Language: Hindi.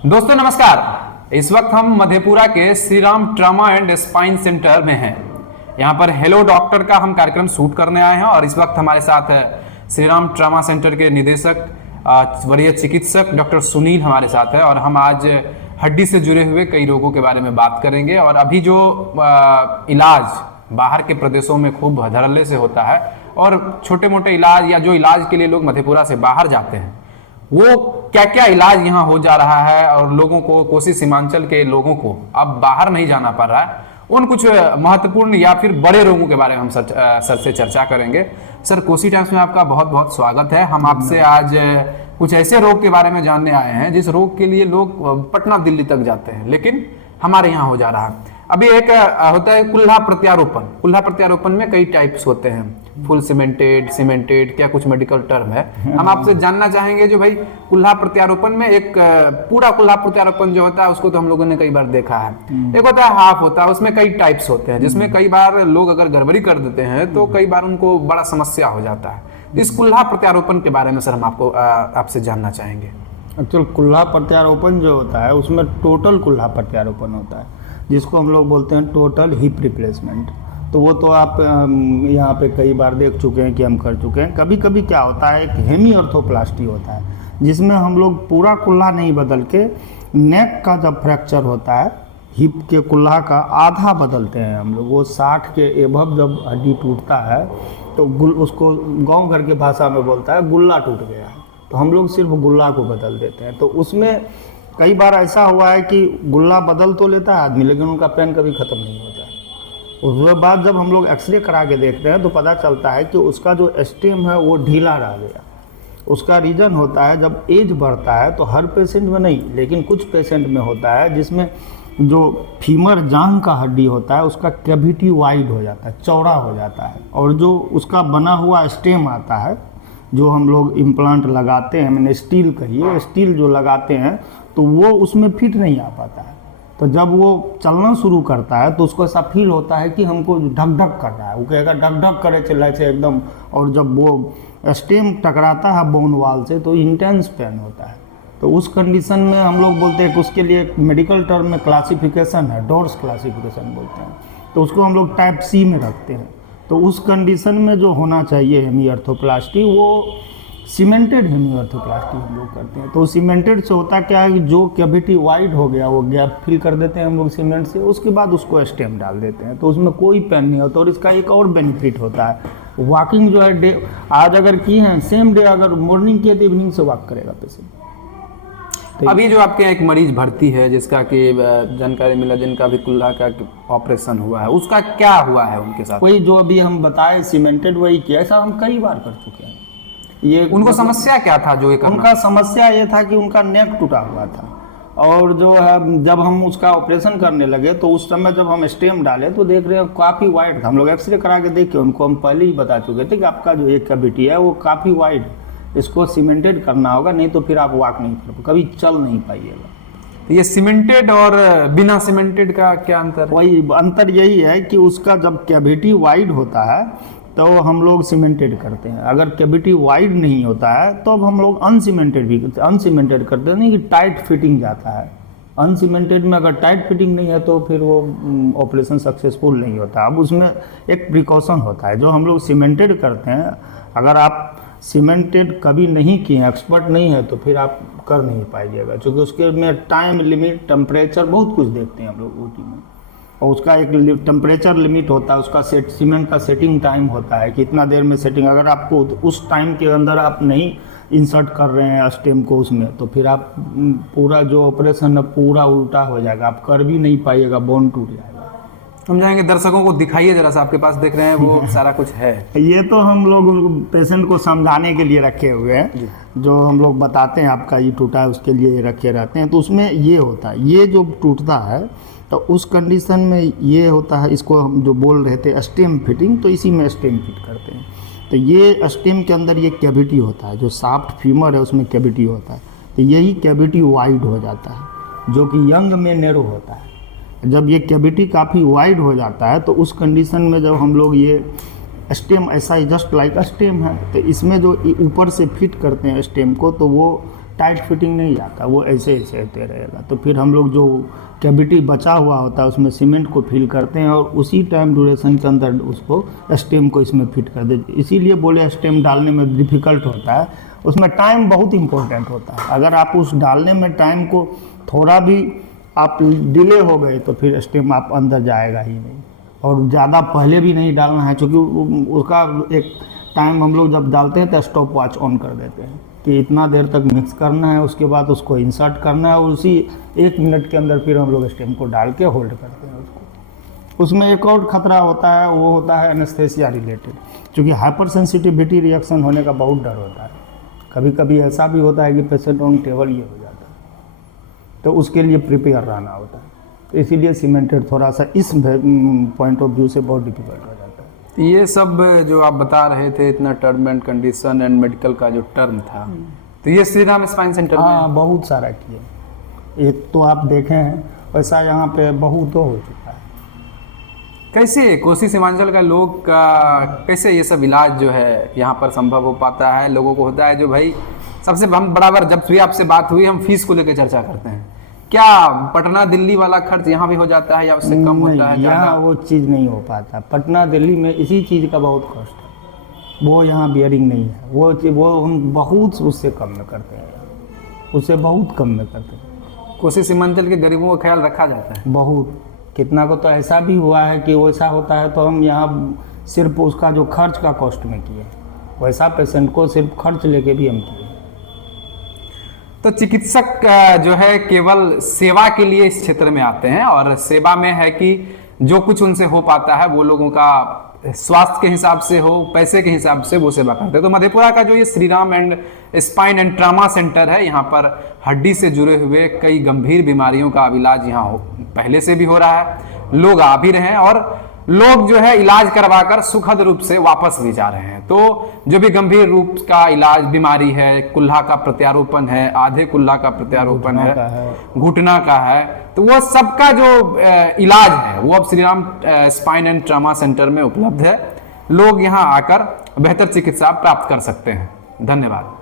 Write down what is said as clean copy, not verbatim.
दोस्तों नमस्कार। इस वक्त हम मधेपुरा के Shri Ram trauma and spine centre में हैं। यहाँ पर हेलो डॉक्टर का हम कार्यक्रम शूट करने आए हैं और इस वक्त हमारे साथ श्री राम ट्रामा सेंटर के निदेशक वरीय चिकित्सक डॉक्टर सुनील हमारे साथ है और हम आज हड्डी से जुड़े हुए कई रोगों के बारे में बात करेंगे। और अभी जो इलाज बाहर के प्रदेशों में खूब धड़ल्ले से होता है और छोटे मोटे इलाज या जो इलाज के लिए लोग मधेपुरा से बाहर जाते हैं, वो क्या क्या इलाज यहाँ हो जा रहा है और लोगों को, कोसी सीमांचल के लोगों को अब बाहर नहीं जाना पड़ रहा है, उन कुछ महत्वपूर्ण या फिर बड़े रोगों के बारे में हम सर से चर्चा करेंगे। सर, कोसी टाइम्स में आपका बहुत बहुत स्वागत है। हम आपसे आज कुछ ऐसे रोग के बारे में जानने आए हैं जिस रोग के लिए लोग पटना दिल्ली तक जाते हैं, लेकिन हमारे यहाँ हो जा रहा है। अभी एक होता है कुल्हा प्रत्यारोपण। कुल्हा प्रत्यारोपण में कई टाइप्स होते हैं, फुल सीमेंटेड, क्या कुछ मेडिकल टर्म है। हम आपसे जानना चाहेंगे जो भाई कुल्हा प्रत्यारोपण में एक पूरा कुल्हा प्रत्यारोपण जो होता है उसको तो हम लोगों ने कई बार देखा है। एक होता है हाफ होता है, उसमें कई टाइप्स होते हैं, जिसमें कई बार लोग अगर गड़बड़ी कर देते हैं तो कई बार उनको बड़ा समस्या हो जाता है। इस कुल्हा प्रत्यारोपण के बारे में सर हम आपसे जानना चाहेंगे। एक्चुअल कुल्हा प्रत्यारोपण जो होता है उसमें टोटल कुल्हा प्रत्यारोपण होता है, जिसको हम लोग बोलते हैं टोटल हिप रिप्लेसमेंट। तो वो तो आप यहाँ पे कई बार देख चुके हैं कि हम कर चुके हैं। कभी कभी क्या होता है, एक हेमी ऑर्थोप्लास्टी होता है जिसमें हम लोग पूरा कुल्हा नहीं बदल के नेक का जब फ्रैक्चर होता है, हिप के कुल्हा का आधा बदलते हैं हम लोग। वो 60 के एबव जब हड्डी टूटता है तो उसको गाँव घर के भाषा में बोलता है गुल्ला टूट गया है, तो हम लोग सिर्फ गुल्ला को बदल देते हैं। तो उसमें कई बार ऐसा हुआ है कि गुल्ला बदल तो लेता है आदमी, लेकिन उनका पेन कभी ख़त्म नहीं होता है। उसके बाद जब हम लोग एक्सरे करा के देखते हैं तो पता चलता है कि उसका जो स्टेम है वो ढीला रह गया। उसका रीज़न होता है, जब एज बढ़ता है तो हर पेशेंट में नहीं, लेकिन कुछ पेशेंट में होता है जिसमें जो फीमर जांघ का हड्डी होता है उसका कैविटी वाइड हो जाता है, चौड़ा हो जाता है, और जो उसका बना हुआ स्टेम आता है जो हम लोग इम्प्लांट लगाते हैं, मैंने स्टील कहिए, स्टील जो लगाते हैं तो वो उसमें फिट नहीं आ पाता है। तो जब वो चलना शुरू करता है तो उसको ऐसा फील होता है कि हमको ढक ढक कर रहा है, वो कहेगा ढक ढक करे चला से एकदम। और जब वो स्टेम टकराता है बोन वाल से तो इंटेंस पेन होता है। तो उस कंडीशन में हम लोग बोलते हैं कि उसके लिए एक मेडिकल टर्म में क्लासिफिकेशन है, डोर्स क्लासिफिकेशन बोलते हैं, तो उसको हम लोग टाइप सी में रखते हैं। तो उस कंडीशन में जो होना चाहिए हेमी ऑर्थोप्लास्टी, वो सीमेंटेड हेमी ऑर्थोप्लास्टी हम लोग करते हैं। तो सीमेंटेड से होता क्या है कि जो कैविटी वाइड हो गया वो गैप फिल कर देते हैं हम लोग सीमेंट से, उसके बाद उसको स्टेम डाल देते हैं, तो उसमें कोई पेन नहीं होता। और इसका एक और बेनिफिट होता है, वॉकिंग जो है डे आज अगर की है, सेम डे अगर मॉर्निंग किए तो इवनिंग से वॉक करेगा पेशेंट। अभी जो आपके एक मरीज भर्ती है जिसका कि जानकारी मिला, जिनका भी कुल्हा का ऑपरेशन हुआ है, उसका क्या हुआ है उनके साथ? वही जो अभी हम बताए सीमेंटेड, वही किया। ऐसा हम कई बार कर चुके हैं। ये उनको समस्या क्या था? जो उनका समस्या ये था कि उनका नेक टूटा हुआ था, और जो है जब हम उसका ऑपरेशन करने लगे तो उस समय जब हम स्टेम डाले तो देख रहे हैं काफ़ी वाइड था। हम लोग एक्सरे करा के देख के उनको हम पहले ही बता चुके थे कि आपका जो एक कैविटी है वो काफ़ी वाइड, इसको सीमेंटेड करना होगा, नहीं तो फिर आप वॉक नहीं कर, कभी चल नहीं पाइएगा। ये सीमेंटेड और बिना सीमेंटेड का क्या अंतर? वही अंतर यही है कि उसका जब कैविटी वाइड होता है तो हम लोग सीमेंटेड करते हैं, अगर कैविटी वाइड नहीं होता है तो अब हम लोग अनसीमेंटेड करते हैं, नहीं कि टाइट फिटिंग जाता है। अनसीमेंटेड में अगर टाइट फिटिंग नहीं है तो फिर वो ऑपरेशन सक्सेसफुल नहीं होता। अब उसमें एक प्रिकॉशन होता है। जो हम लोग सीमेंटेड करते हैं, अगर आप सीमेंटेड कभी नहीं किए, एक्सपर्ट नहीं है, तो फिर आप कर नहीं पाइएगा, क्योंकि उसके में टाइम लिमिट, टेम्परेचर, बहुत कुछ देखते हैं हम लोग ओटी में, और उसका एक टेम्परेचर लिमिट होता है, उसका सीमेंट का सेटिंग टाइम होता है कि इतना देर में सेटिंग, अगर आपको उस टाइम के अंदर आप नहीं इंसर्ट कर रहे हैं स्टेम को उसमें, तो फिर आप पूरा जो ऑपरेशन है पूरा उल्टा हो जाएगा, आप कर भी नहीं पाइएगा, बोन टूट जाएगा। हम जाएंगे, दर्शकों को दिखाइए जरा सा, आपके पास देख रहे हैं वो सारा कुछ है। ये तो हम लोग पेशेंट को समझाने के लिए रखे हुए हैं, जो हम लोग बताते हैं आपका ये टूटा है उसके लिए ये रखे रहते हैं। तो उसमें ये होता है, ये जो टूटता है तो उस कंडीशन में ये होता है, इसको हम जो बोल रहे थे स्टेम फिटिंग, तो इसी में स्टेम फिट करते हैं। तो ये स्टेम के अंदर ये कैविटी होता है, जो साफ्ट फीमर है उसमें कैविटी होता है, तो यही कैविटी वाइड हो जाता है, जो कि यंग में नैरो होता है। जब ये कैविटी काफ़ी वाइड हो जाता है तो उस कंडीशन में जब हम लोग ये स्टेम, ऐसा ही जस्ट लाइक स्टेम है, तो इसमें जो ऊपर से फिट करते हैं स्टेम को, तो वो टाइट फिटिंग नहीं आता, वो ऐसे ऐसे होते रहेगा। तो फिर हम लोग जो कैविटी बचा हुआ होता है उसमें सीमेंट को फिल करते हैं और उसी टाइम ड्यूरेशन के अंदर उसको स्टेम को इसमें फिट कर देते। इसीलिए बोले स्टेम डालने में डिफ़िकल्ट होता है, उसमें टाइम बहुत इम्पोर्टेंट होता है। अगर आप उस डालने में टाइम को थोड़ा भी आप डिले हो गए तो फिर स्टेम आप अंदर जाएगा ही नहीं। और ज़्यादा पहले भी नहीं डालना है, क्योंकि उसका एक टाइम हम लोग जब डालते हैं तो स्टॉप वॉच ऑन कर देते हैं कि इतना देर तक मिक्स करना है, उसके बाद उसको इंसर्ट करना है और उसी 1 मिनट के अंदर फिर हम लोग स्टेम को डाल के होल्ड करते हैं उसको। उसमें एक और खतरा होता है, वो होता है एनेस्थेसिया रिलेटेड, क्योंकि हाइपर सेंसिटिविटी रिएक्शन होने का बहुत डर होता है। कभी कभी ऐसा भी होता है कि पेशेंट ऑन टेबल ये हो जाता है, तो उसके लिए प्रिपेयर रहना होता है। तो इसीलिए सीमेंटेड थोड़ा सा इस पॉइंट ऑफ व्यू से बहुत डिफिकल्ट हो जाता है। ये सब जो आप बता रहे थे, इतना term and condition and medical का जो टर्म था, तो ये श्री राम स्पाइन सेंटर में हाँ, बहुत सारा किए। एक तो आप देखें हैं वैसा यहाँ पे बहुत हो चुका है। कैसे कोसी सीमांचल का लोग का कैसे ये सब इलाज जो है यहाँ पर संभव हो पाता है? लोगों को होता है जो भाई सबसे हम बराबर जब भी आपसे बात हुई हम फीस को लेकर चर्चा करते हैं, क्या पटना दिल्ली वाला खर्च यहाँ भी हो जाता है या उससे कम होता है? यहाँ वो चीज़ नहीं हो पाता। पटना दिल्ली में इसी चीज़ का बहुत कॉस्ट है, वो यहाँ बियरिंग नहीं है। वो हम बहुत उससे कम में करते हैं, उससे बहुत कम में करते हैं। कोसी सीमांचल के गरीबों का ख्याल रखा जाता है बहुत। कितना को तो ऐसा भी हुआ है कि वैसा होता है तो हम यहाँ सिर्फ उसका जो खर्च का कॉस्ट में किए, वैसा पेशेंट को सिर्फ खर्च लेके भी हम किए। तो चिकित्सक जो है केवल सेवा के लिए इस क्षेत्र में आते हैं और सेवा में है कि जो कुछ उनसे हो पाता है वो लोगों का स्वास्थ्य के हिसाब से हो, पैसे के हिसाब से वो सेवा करते हैं। तो मधेपुरा का जो ये Shri Ram and spine and trauma centre है, यहाँ पर हड्डी से जुड़े हुए कई गंभीर बीमारियों का इलाज यहाँ पहले से भी हो रहा है, लोग आ भी रहे हैं और लोग जो है इलाज करवाकर सुखद रूप से वापस भी जा रहे हैं। तो जो भी गंभीर रूप का इलाज बीमारी है, कुल्हा का प्रत्यारोपण है, आधे कुल्हा का प्रत्यारोपण है, घुटना का है, तो वो सबका जो इलाज है वो अब Shri Ram spine and trauma centre में उपलब्ध है। लोग यहाँ आकर बेहतर चिकित्सा प्राप्त कर सकते हैं। धन्यवाद।